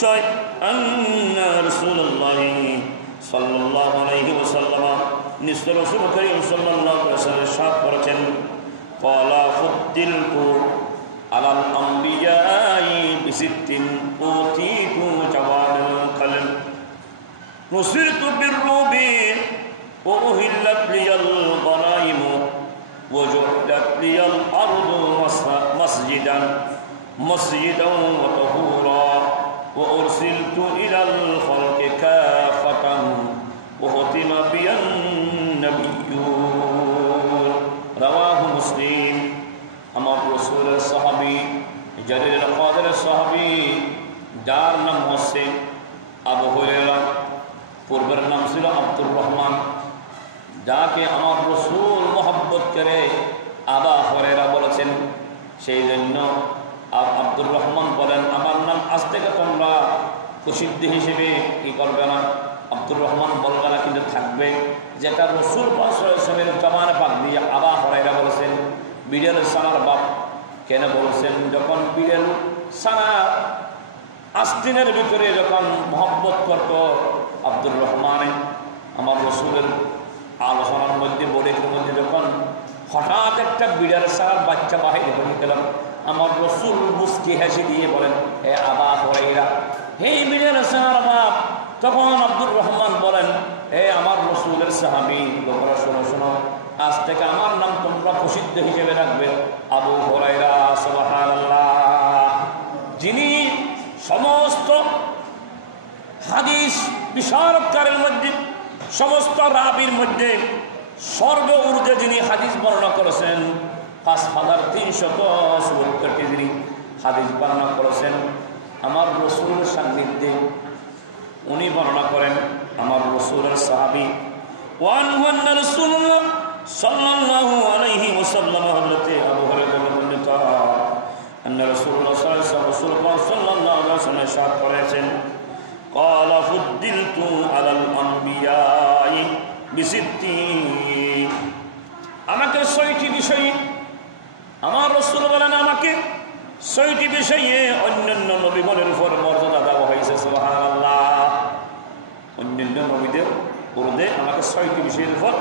নিশ্চয় আন্না রাসূলুল্লাহ সাল্লাল্লাহু আলাইহি ওয়াসাল্লাম নিশ্চয় রাসূল করিম সাল্লাল্লাহু আলাইহি ওয়াসাল্লাম ইরশাদ করেছেন ক্বালা ফুদ্দিলতু আলাল আমবিয়াই বিসিত্তিন উতিতু জাওয়ামিল কালিম নুসিরতু বিররুবি ওয়া উহিল্লাত লিয়াল গনাইম ওয়া জু'িলাত লিয়াল আরদু মাসজিদান ওয়া তাহুরা ওয়া উরসিলতু ইলাল খালকি কাফাতান ওয়া হুতিমা বিয়ান নাবিয়্যুন রাওয়াহু মুসলিম। আমার রাসূলের সাহাবী জালিল কাদের সাহাবী যার নাম হচ্ছে আবু হুরায়রা, পূর্বের নাম ছিল আব্দুর রহমান, যাকে আমার রাসূল মহব্বত করে আবু হুরায়রা বলেছেন। সেই জন্য আব্দুর রহমান বলেন আমার নাম আজ থেকে তোমরা প্রসিদ্ধ হিসেবে কি করবে না, আব্দুর রহমান বলবে না, কিন্তু থাকবে যেটা রাসূল পাক সাল্লাল্লাহু আলাইহি ওয়াসাল্লামের জমানা পাক দিয়ে আবু হুরায়রা বলেছেন। বিড়াল সানার বাপ কেন বলছেন, যখন বিড়াল সানা আস্তিনের ভিতরে যখন মহব্বত করত আব্দুর রহমানে আমার রাসূলের আলোচনার মধ্যে বড়ির মধ্যে যখন হঠাৎ একটা বিড়াল সানার বাচ্চা বাহির হয়ে গেল, আমার রাসূল মুস্কি হেসে দিয়ে বলেন হে আবু হুরায়রা, হে বিড়াল সানার বাপ। তখন আব্দুর রহমান বলেন হে আমার রাসূলের সাহাবী, তোমরা শোনো শোনো, আজ থেকে আমার নাম তোমরা প্রসিদ্ধ হিসেবে রাখবে আবু হুরায়রা। সুবহানাল্লাহ। যিনি সমস্ত হাদিস বিশারদকারের মধ্যে সমস্ত রাবির মধ্যে সর্ব ঊর্ধ্বে যিনি হাদিস বর্ণনা করেছেন, 5370টি যিনি হাদিস বর্ণনা করেছেন আমার রাসূলের সান্নিধ্যে, উনি বর্ণনা করেন আমার রাসূলের সাহাবী ওয়ানহু আন্না রাসূলুল্লাহ সাল্লাল্লাহু আলাইহি ওয়াসাল্লাম হযরতে আবু হুরায়রা বলেন আন্না রাসূলুল্লাহ সাল্লাল্লাহু আলাইহি ওয়াসাল্লাম ইরশাদ করেছেন ক্বালা ফুদ্দিলতু আলাল আমবিয়াই বিসিত্তি, আমাকে 6টি বিষয়ে আমার রাসূল বলেন আমাকে 6টি বিষয়ে অন্যান্য নবীগণের উপর মর্যাদা দেওয়া হয়েছে। সুবহানাল্লাহ। অন্যান্য নবীদের ঊর্ধ্বে আমাকে 6টি বিষয়ের উপর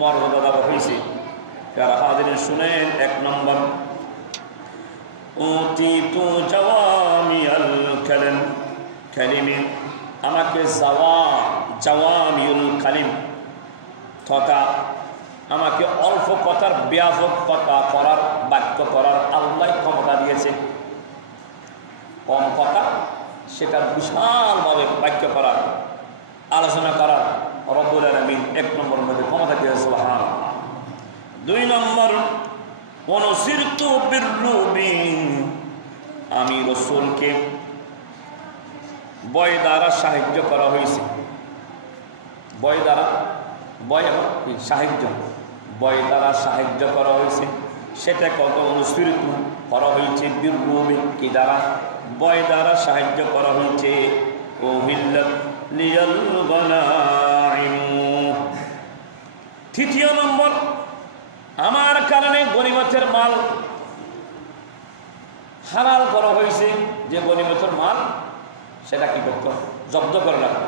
মর্যাদা দেওয়া হয়েছে। যারা হাজিরিন শুনেন, 1 নম্বর উতিতু জাওয়ামিয়াল কালিমি, আমাকে জাওয়ামিউল কালিম তথা আমাকে অল্প কথার ব্যাপক কথা করার, বাক্য করার আল্লাহ ক্ষমতা দিয়েছে। কম কথা সেটা বিশালভাবে বাক্য করার, আলোচনা করার রব্বুল আলামিন 1 নম্বর মধ্যে ক্ষমতা দিয়েছে। সুবহানাল্লাহ। 2 নম্বর ওয়ানুসিরতু বিররুবি, আমি রাসূলকে বয় দ্বারা সাহায্য করা হয়েছে। বয় দ্বারা, বয় সাহায্য, বয় দ্বারা সাহায্য করা হয়েছে। সেটা কত অনুসৃত করা হয়েছে বিররুবি কি দ্বারা, বয় দ্বারা সাহায্য করা হয়েছে। উহিল্লাত লিয়াল গনাইম। 3 নম্বর আমার কারণে গনিমতের মাল হালাল করা হয়েছে। যে গনিমতের মাল সেটা কি করত, জব্দ করে রাখত।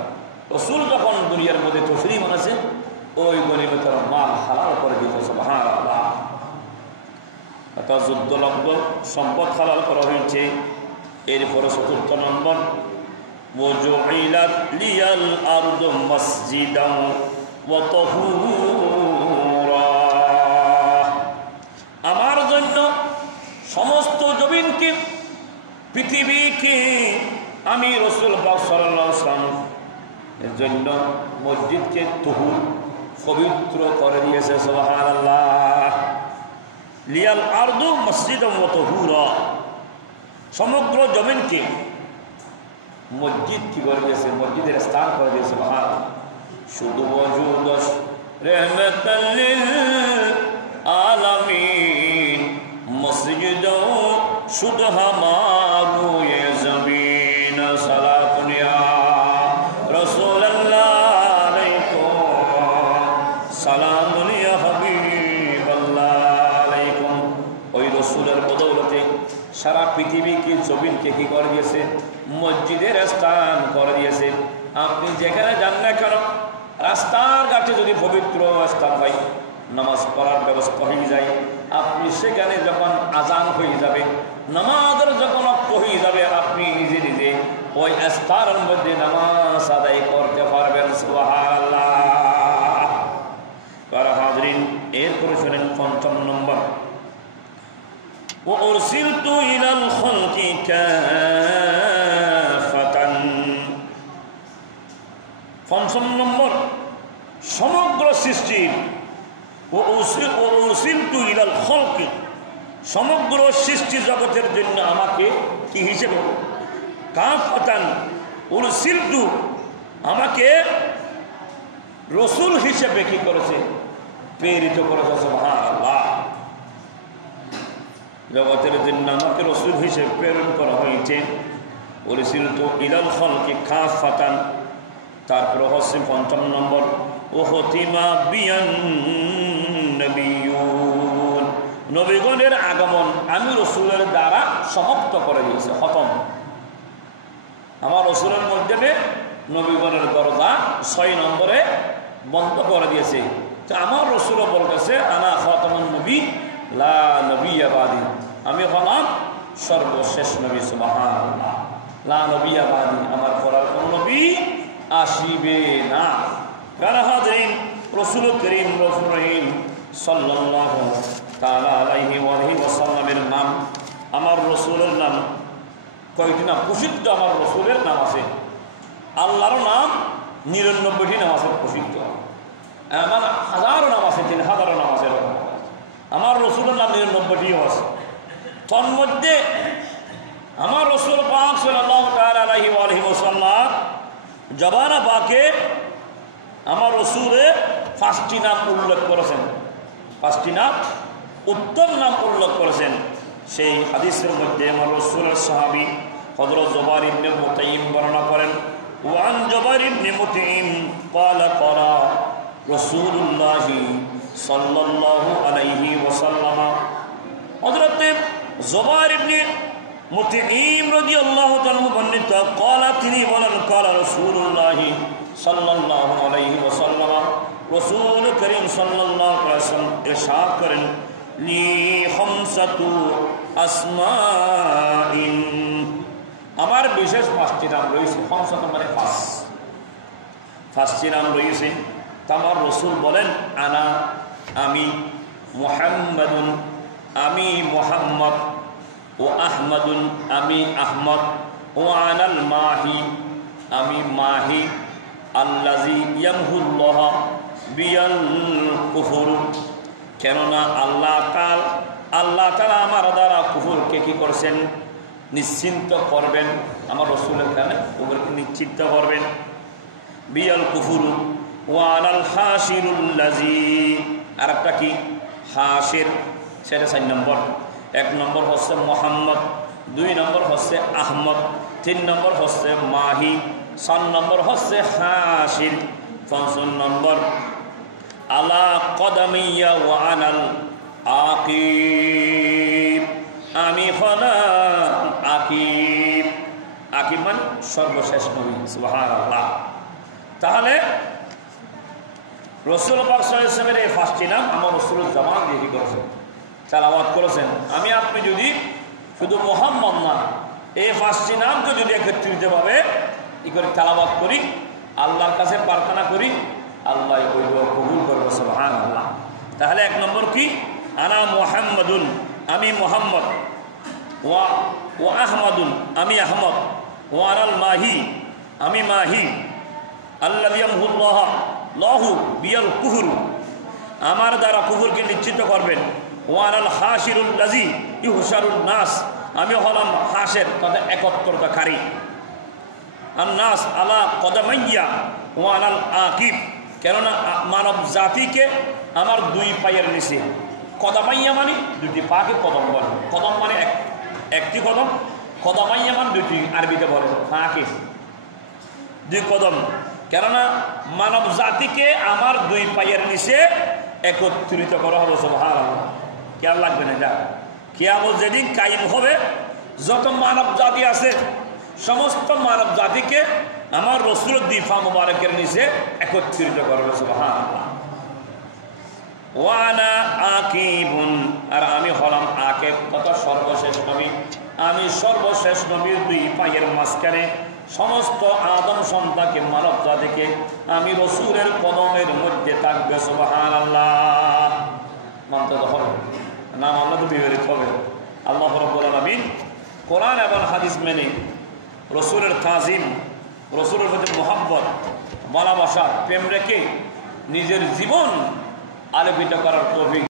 রাসূল যখন দুনিয়ার মধ্যে তশরীফ আনেছে ওই গনিমতের মাল হালাল করে দিত। সুবহানাল্লাহ। অর্থাৎ যুদ্ধলব্ধ সম্পদ হালাল করা হয়েছে। এরপরে 4 নম্বর ওয়াজুইলাত লিয়াল আরদু মাসজিদান ওয়া তাহুরা, আমার জন্য সমস্ত জমিনকে, পৃথিবীকে আমি রাসূল পাক সাল্লাল্লাহু আলাইহি ওয়াসাল্লাম এর জন্য মসজিদকে তুহুর পবিত্র করে দিয়েছে। সুবহানাল্লাহ। লিয়াল আরদু মাসজিদান ওয়া তাহুরা, সমগ্র জমিনকে মসজিদ কি করে দিয়েছে, মসজিদের স্থান করে দিয়েছে। সুবহানাল্লাহ। শুধু ওয়াজুদ রাহমাতাল লিল আলামিন মসজিদ শুধু হামারু এ জমিন সালাতুন ইয়া রাসূলুল্লাহ আলাইকুম সালামুন ইয়া হাবিবাল্লাহ আলাইকুম। ওই রাসূলের বদৌলতে সারা পৃথিবীকে জমিনকে কি করে দিয়েছে? মসজিদের স্থান করে দিয়েছে। আপনি যেখানে যান না কেন, রাস্তার ঘাটে যদি পবিত্র স্থান হয়, নামাজ পড়ার ব্যবস্থা হয়ে যায়, আপনি সেখানে যখন আজান হয়ে যাবে, নামাজের যখন অক্ত হয়ে যাবে, আপনি নিজে নিজে ওই স্থানের মধ্যে নামাজ আদায় করতে পারবেন। সুবহানাল্লাহ। হাজরিন, এরপরে শোনেন ৫ম নম্বর, وأرسلت إلى الخلق كافة। ৫ম নম্বর, সমগ্র সৃষ্টির وأرسلت إلى الخلق, সমগ্র সৃষ্টি জগতের জন্য আমাকে কি হিসেবে? কাফাতান। উরসিলতু, আমাকে রসুল হিসেবে কি করেছে? প্রেরিত করেছে। সুবহানাল্লাহ। জগতের জন্য আমাকে রসুল হিসেবে প্রেরণ করা হয়েছে। উরসিলতু ইলাল খালকি কাফাতান। তারপরে হচ্ছে ৫ম নম্বর, ওহতিমা বিয়ান নবিয়্যুন, নবীগণের আগমন আমি রসুলের দ্বারা সমাপ্ত করে দিয়েছি। খতম। আমার রসুলের মাধ্যমে নবীগণের দরজা ৬ নম্বরে বন্ধ করে দিয়েছে। তো আমার রসুলও বলতেছে, আনা খাতামুন নবী লা নবিয়্যা বাদি, আমি হলাম সর্বশেষ নবী। সুবহানাল্লাহ। লা নবিয়্যা বাদি, আমার পরের কোন নবী আসিবে না। হাজরিন, রাসূল করিম রহিম সাল্লাল্লাহু তাআলা আলাইহি ওয়াসাল্লামের নাম, আমার রসুলের নাম কয়টি নাম? প্রসিদ্ধ আমার রসুলের নাম আছে। আল্লাহর নাম ৯৯টি নাম আছে প্রসিদ্ধ। আমার হাজারো নাম আছে, ৩,০০০ নাম আছে। আমার রসুলের নাম ৯৯টিও আছে। তন্মধ্যে আমার রসুল পাক সাল্লাল্লাহু তাআলা আলাইহি ওয়াসাল্লাম জবানা পাকে আমার রসুলের ৫টি নাম উল্লেখ করেছেন। ৫টি নাম, উত্তম নাম উল্লেখ করেছেন। সেই হাদিসের মধ্যে আমার রসুলের সাহাবী হযরত জুবাইর ইবনে মুতাইম বর্ণনা করেন, ওয়ান জুবাইর ইবনে মুতাইম قال قال রাসূলুল্লাহ সাল্লাল্লাহু আলাইহি ওয়াসাল্লাম, হযরত জুবাইর ইবনে মুতাইম রাদিয়াল্লাহু তাআলা বর্ণিত, قال, তিনি বলেন, قال রাসূলুল্লাহ সাল্লাল্লাহু আলাইহি ওয়াসাল্লাম, রাসূল করিম সাল্লাল্লাহু আলাইহি ওয়াসাল্লাম ইরশাদ করেন, লি খামসাতু আসমাইন, আমার বিশেষ ৫টি নাম রয়েছে। খামসাতু মানে ৫টি নাম রয়েছে। আমার রসুল বলেন, আনা, আমি, মুহাম্মাদুন, আমি মুহাম্মদ, ও আহমদুন, আমি আহমদ, ও আনাল মাহি, আমি মাহি, আল্লাযী ইয়ামহুল্লাহ বিয়াল কুফুর, কেননা আল্লাহ তাআলা আমার দ্বারা কুফুরকে কি করছেন? নিশ্চিন্ত করবেন। আমার রসুলের কারণে কুফুরকে নিশ্চিন্ত করবেন। বিয়াল কুফুর ওয়া আনাল হাসিরুল্লাযী, আর একটা কি? হাসির, সেটা ৪ নম্বর। ১ নম্বর হচ্ছে মুহাম্মদ, ২ নম্বর হচ্ছে আহমদ, ৩ নম্বর হচ্ছে মাহি, ৪ নম্বর হচ্ছে হাসির, ৫ নম্বর আলা কদামিয়া ওয়া আনাল আকিব, আমি হলাম আকিব। আকিব মানে সর্বশেষ নবী। সুবহানাল্লাহ। তাহলে রাসূল পাক সাল্লাল্লাহু আলাইহি ওয়াসাল্লামের এই ৫টি নাম আমার রাসূলের জবান দিয়ে কি করেছেন? তেলাওয়াত করেছেন। আমি আপনি যদি শুধু মুহাম্মদ না, এই ৫টি নামকে যদি একত্রিতভাবে ই করে তেলাওয়াত করি, আল্লাহর কাছে প্রার্থনা করি, আল্লাহ ওইগুলো কবুল করবে। সুবহানাল্লাহ। তাহলে ১ নম্বর কি? আনা মুহাম্মাদুন, আমি মুহাম্মদ, ওয়া আহমদুন, আমি আহমদ, ওয়া আনাল মাহি, আমি মাহি, আল্লাযী ইয়ামহুল্লাহ লাহু বিয়াল কুফর, আমার দ্বারা কুফরকে নিশ্চিত করবেন। ওয়া আনাল হাসিরুল্লাযী ইহশারুন নাস, আমি হলাম হাসের, তথা একত্রতাকারী। আর নাস আলা কদামাইয়া ওয়া আনাল আকিব, কেননা মানব জাতিকে আমার ২ পায়ের নিচে। কদামাইয়া মানে ২টি পাকে কদম বলে। কদম মানে একটি কদম, কদামাইয়া মানে ২টি, আরবিতে বলে পাকে ২ কদম। কেননা মানব জাতিকে আমার ২ পায়ের নিচে একত্রিত করা হবে। সুবহানাল্লাহ। খেয়াল লাগবে না, এটা কিয়ামত যেদিন কায়েম হবে, যত মানব জাতি আছে সমস্ত মানব জাতিকে আমার রসুলের দিফা মুবারকের নিচে একত্রিত করবে সুবহানাল্লাহ। ওয়ানা আকিবুন, আর আমি হলাম আকিব তথা সর্বশেষ নবী। আমি সর্বশেষ নবীর দুই পায়ের মাঝখানে সমস্ত আদম সন্তানকে মানব জাতিকে আমি রসুলের কদমের মধ্যে থাকবে সুবহানাল্লাহ। মানতে তো হবে, না মানলে তো বিপরীত হবে। আল্লাহ রাব্বুল আলামিন কোরআন এবং হাদিস মেনে রসুলের তাজিম, রসুলের প্রতি মোহাব্বত, ভালোবাসা, প্রেম রেখে নিজের জীবন আলোকিত করার তৌফিক